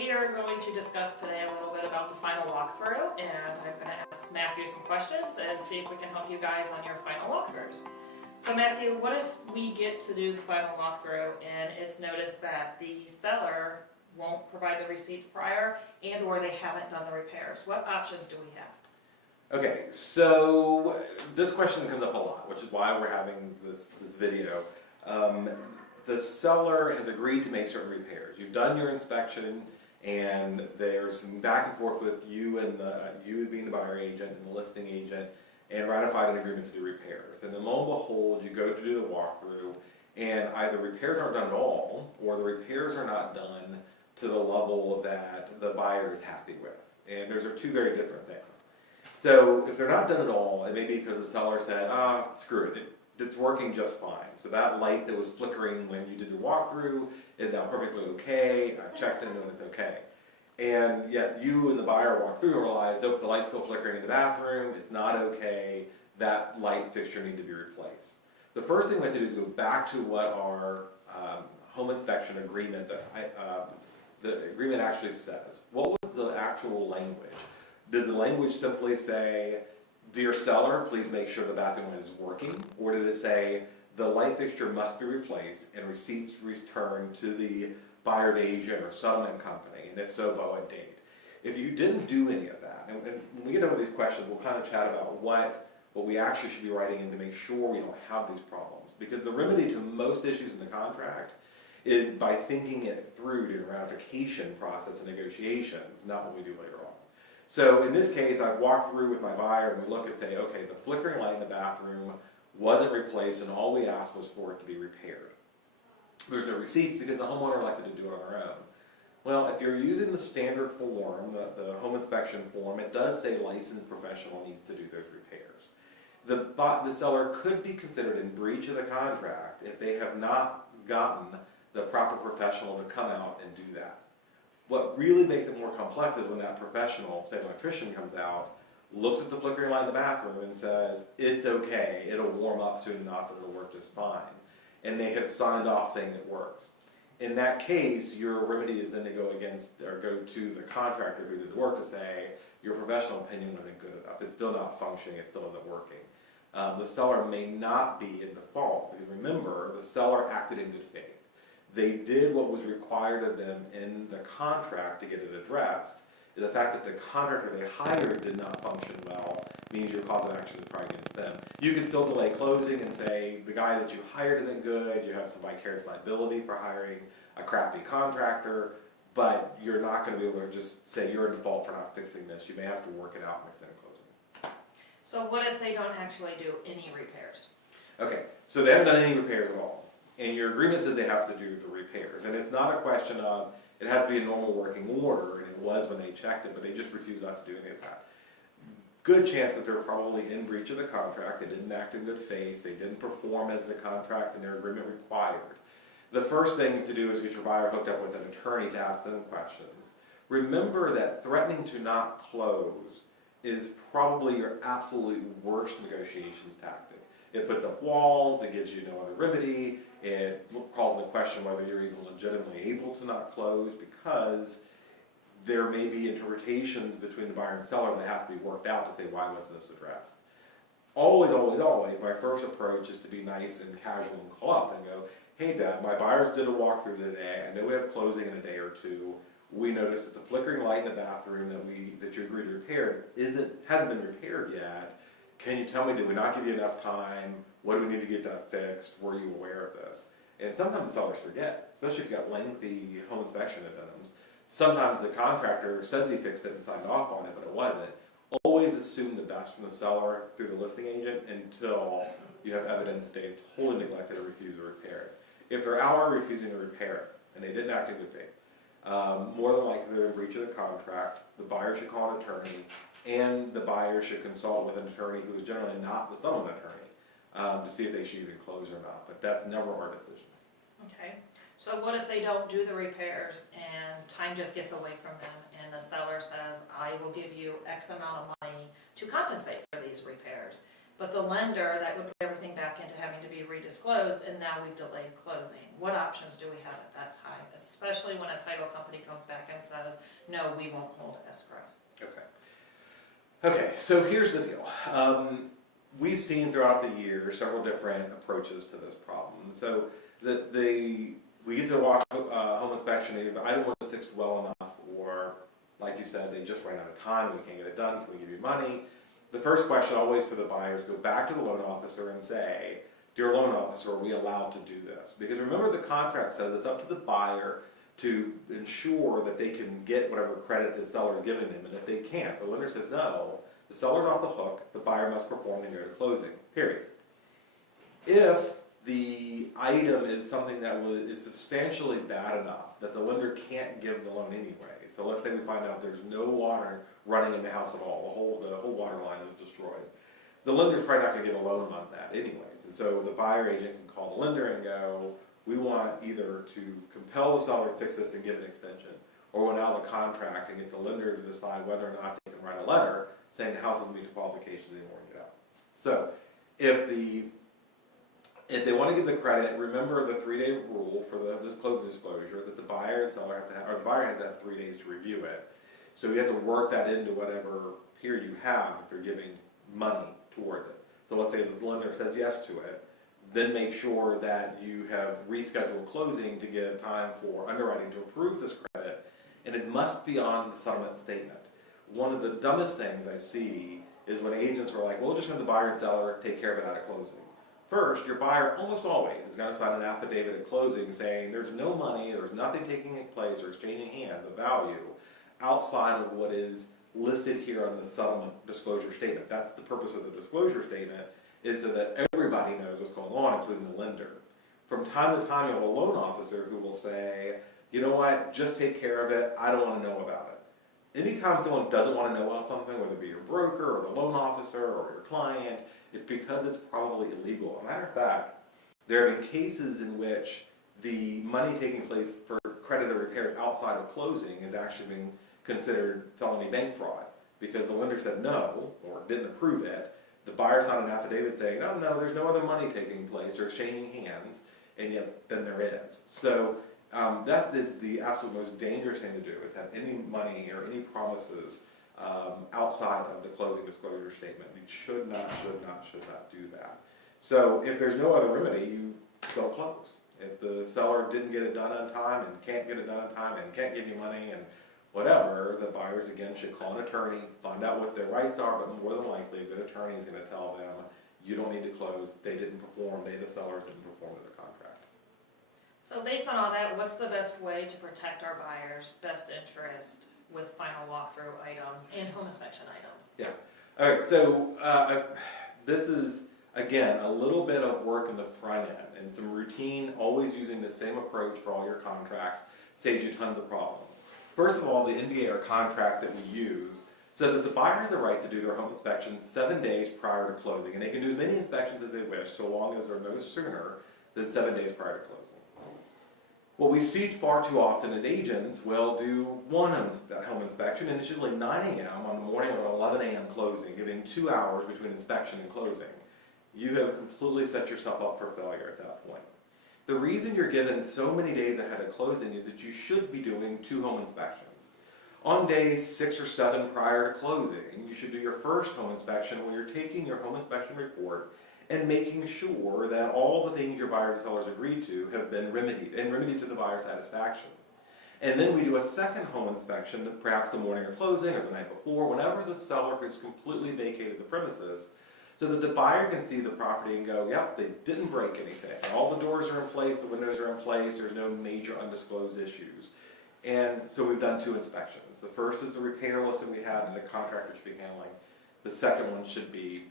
we are going to discuss today a little bit about the final walkthrough, and I'm going to ask Matthew some questions and see if we can help you guys on your final walkthroughs. So Matthew, what if we get to do the final walkthrough and it's noticed that the seller won't provide the receipts prior and or they haven't done the repairs? What options do we have? Okay, so this question comes up a lot, which is why we're having this video. The seller has agreed to make certain repairs. You've done your inspection, and there's some back and forth with you and you being the buyer agent and the listing agent, and ratified an agreement to do repairs. And then lo and behold, you go to do the walkthrough, and either repairs aren't done at all, or the repairs are not done to the level that the buyer is happy with. And those are two very different things. So if they're not done at all, it may be because the seller said, screw it, it's working just fine. So that light that was flickering when you did the walkthrough is now perfectly okay. I've checked into it and it's okay. And yet you and the buyer walk through and realize, nope, the light's still flickering in the bathroom, it's not okay, that light fixture needs to be replaced. The first thing we have to do is go back to what our home inspection agreement, the agreement actually says. What was the actual language? Did the language simply say, dear seller, please make sure the bathroom light is working? Or did it say, the light fixture must be replaced and receipts returned to the buyer's agent or settlement company, and if so, by what date? If you didn't do any of that, and when we get over these questions, we'll kind of chat about what we actually should be writing in to make sure we don't have these problems. Because the remedy to most issues in the contract is by thinking it through during the ratification process and negotiations, not what we do later on. So in this case, I've walked through with my buyer and we look and say, okay, the flickering light in the bathroom wasn't replaced and all we asked was for it to be repaired. There's no receipts because the homeowner elected to do it on their own. Well, if you're using the standard form, the home inspection form, it does say licensed professional needs to do those repairs. The seller could be considered in breach of the contract if they have not gotten the proper professional to come out and do that. What really makes it more complex is when that professional, say an electrician, comes out, looks at the flickering light in the bathroom and says, it's okay, it'll warm up soon enough and it'll work just fine. And they have signed off saying it works. In that case, your remedy is then to go against, or go to the contractor who did the work to say, your professional opinion wasn't good enough, it's still not functioning, it still isn't working. The seller may not be in default, because remember, the seller acted in good faith. They did what was required of them in the contract to get it addressed. The fact that the contractor they hired did not function well means your cause of action is probably against them. You can still delay closing and say the guy that you hired isn't good, you have some vicarious liability for hiring a crappy contractor, but you're not going to be able to just say you're in default for not fixing this. You may have to work it out and extend closing. So what if they don't actually do any repairs? Okay, so they haven't done any repairs at all. And your agreement says they have to do the repairs. And it's not a question of it has to be a normal working order, and it was when they checked it, but they just refused not to do any of that. Good chance that they're probably in breach of the contract, they didn't act in good faith, they didn't perform as the contract and their agreement required. The first thing to do is get your buyer hooked up with an attorney to ask them questions. Remember that threatening to not close is probably your absolute worst negotiations tactic. It puts up walls, it gives you no other remedy, it calls into question whether you're even legitimately able to not close, because there may be interpretations between the buyer and seller that have to be worked out to say, why wasn't this addressed? Always, always, always, my first approach is to be nice and casual and call up and go, hey Dad, my buyers did a walkthrough today, I know we have closing in a day or two, we noticed that the flickering light in the bathroom that you agreed to repair hasn't been repaired yet. Can you tell me, did we not give you enough time? What do we need to get that fixed? Were you aware of this? And sometimes the sellers forget, especially if you've got lengthy home inspection addendums. Sometimes the contractor says he fixed it and signed off on it, but it wasn't. Always assume the best from the seller through the listing agent until you have evidence that they've totally neglected or refused to repair it. If they're outright refusing to repair it, and they didn't act in good faith, more than likely they're in breach of the contract, the buyer should call an attorney, and the buyer should consult with an attorney who is generally not the settlement attorney to see if they should even close or not. But that's never our decision. Okay. So what if they don't do the repairs and time just gets away from them and the seller says, I will give you X amount of money to compensate for these repairs? But the lender, that would put everything back into having to be redisclosed, and now we've delayed closing. What options do we have at that time, especially when a title company comes back and says, no, we won't hold escrow? Okay, so here's the deal. We've seen throughout the year several different approaches to this problem. So we get to watch home inspection, and if the item wasn't fixed well enough, or like you said, they just ran out of time, we can't get it done, can we give you money? The first question always for the buyers, go back to the loan officer and say, dear loan officer, are we allowed to do this? Because remember, the contract says it's up to the buyer to ensure that they can get whatever credit the seller is giving them, and if they can't, the lender says no, the seller's off the hook, the buyer must perform the year to closing, period. If the item is something that is substantially bad enough that the lender can't give the loan anyway, so let's say we find out there's no water running in the house at all, the whole water line is destroyed, the lender's probably not going to get a loan on that anyways, and so the buyer agent can call the lender and go, we want either to compel the seller to fix this and give an extension, or we'll now the contract and get the lender to decide whether or not they can write a letter saying the house doesn't meet the qualifications anymore and get out. So if they want to give the credit, remember the 3-day rule for the closing disclosure that the buyer and seller have to have, or the buyer has to have 3 days to review it. So you have to work that into whatever period you have if they're giving money towards it. So let's say the lender says yes to it, then make sure that you have rescheduled closing to give time for underwriting to approve this credit, and it must be on the settlement statement. One of the dumbest things I see is when agents are like, well, we'll just have the buyer and seller take care of it at a closing. First, your buyer almost always is going to sign an affidavit at closing saying there's no money, there's nothing taking place or exchanging hands of value outside of what is listed here on the settlement disclosure statement. That's the purpose of the disclosure statement, is so that everybody knows what's going on, including the lender. From time to time, you have a loan officer who will say, you know what, just take care of it, I don't want to know about it. Anytime someone doesn't want to know about something, whether it be your broker or the loan officer or your client, it's because it's probably illegal. As a matter of fact, there have been cases in which the money taking place for credit or repairs outside of closing is actually being considered felony bank fraud because the lender said no or didn't approve it. The buyer signed an affidavit saying, oh no, there's no other money taking place or exchanging hands, and yet then there is. So that is the absolute most dangerous thing to do, is have any money or any promises outside of the closing disclosure statement. You should not do that. So if there's no other remedy, you don't close. If the seller didn't get it done on time and can't get it done on time and can't give you money and whatever, the buyers again should call an attorney, find out what their rights are, but more than likely a good attorney is going to tell them, you don't need to close, they didn't perform, the sellers didn't perform to the contract. So based on all that, what's the best way to protect our buyers' best interest with final walkthrough items and home inspection items? Yeah. All right, so this is, again, a little bit of work in the front end and some routine, always using the same approach for all your contracts, saves you tons of problems. First of all, the NDA or contract that we use says that the buyer has the right to do their home inspection 7 days prior to closing, and they can do as many inspections as they wish, so long as they're no sooner than 7 days prior to closing. What we see far too often is agents will do one home inspection, and it's usually 9 a.m. on the morning of an 11 a.m. closing, giving 2 hours between inspection and closing. You have completely set yourself up for failure at that point. The reason you're given so many days ahead of closing is that you should be doing 2 home inspections. On days 6 or 7 prior to closing, you should do your first home inspection where you're taking your home inspection report and making sure that all the things your buyers and sellers agreed to have been remedied, and remedied to the buyer's satisfaction. And then we do a second home inspection, perhaps the morning of closing or the night before, whenever the seller has completely vacated the premises, so that the buyer can see the property and go, yep, they didn't break anything. All the doors are in place, the windows are in place, there's no major undisclosed issues. And so we've done 2 inspections. The first is the repair list that we had and the contractor should be handling. The second one should be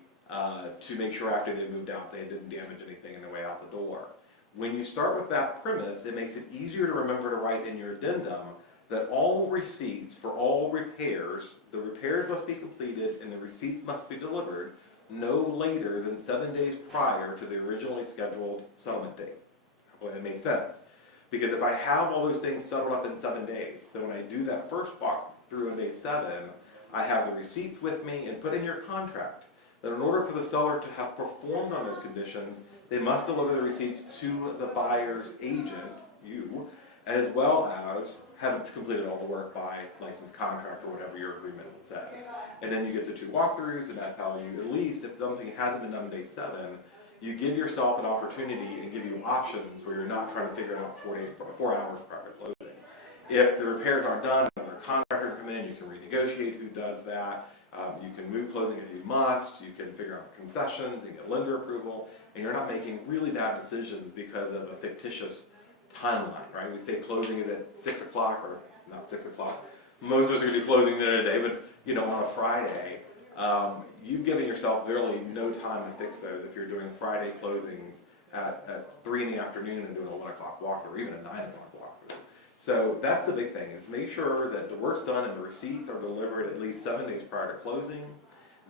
to make sure after they moved out they didn't damage anything on their way out the door. When you start with that premise, it makes it easier to remember to write in your addendum that all receipts for all repairs, the repairs must be completed and the receipts must be delivered no later than 7 days prior to the originally scheduled settlement date. Hopefully that makes sense. Because if I have all those things settled up in 7 days, then when I do that first walk through on day 7, I have the receipts with me, and put in your contract that in order for the seller to have performed on those conditions, they must deliver the receipts to the buyer's agent, you, as well as have completed all the work by licensed contractor, whatever your agreement says. And then you get the 2 walkthroughs, and that's how you, at least if something hasn't been done on day 7, you give yourself an opportunity and give you options where you're not trying to figure it out 4 hours prior to closing. If the repairs aren't done, another contractor can come in, you can renegotiate who does that. You can move closing if you must, you can figure out concessions, you get lender approval, and you're not making really bad decisions because of a fictitious timeline, right? We say closing is at 6 o'clock, or not 6 o'clock. Most of us are going to be closing today, but on a Friday, you've given yourself really no time to fix those if you're doing Friday closings at 3 in the afternoon and doing a 1 o'clock walkthrough, or even a 9 o'clock walkthrough. So that's the big thing, is make sure that the work's done and the receipts are delivered at least 7 days prior to closing,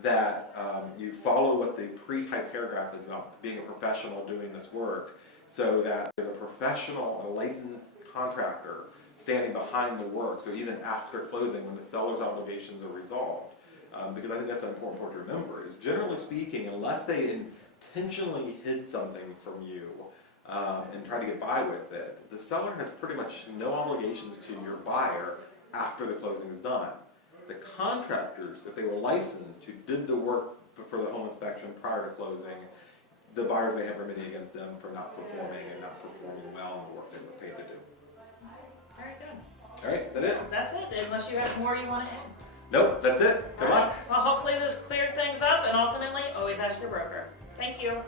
that you follow what the pre-type paragraph is about being a professional doing this work, so that there's a professional, a licensed contractor standing behind the work, so even after closing, when the seller's obligations are resolved. Because I think that's an important point to remember, is generally speaking, unless they intentionally hid something from you and tried to get by with it, the seller has pretty much no obligations to your buyer after the closing is done. The contractors, if they were licensed, who did the work for the home inspection prior to closing, the buyers may have remedy against them for not performing and not performing well in the work they were paid to do. Very good. All right, that's it? That's it, unless you have more you want to add. Nope, that's it. Good luck. Well, hopefully this cleared things up, and ultimately, always ask your broker. Thank you.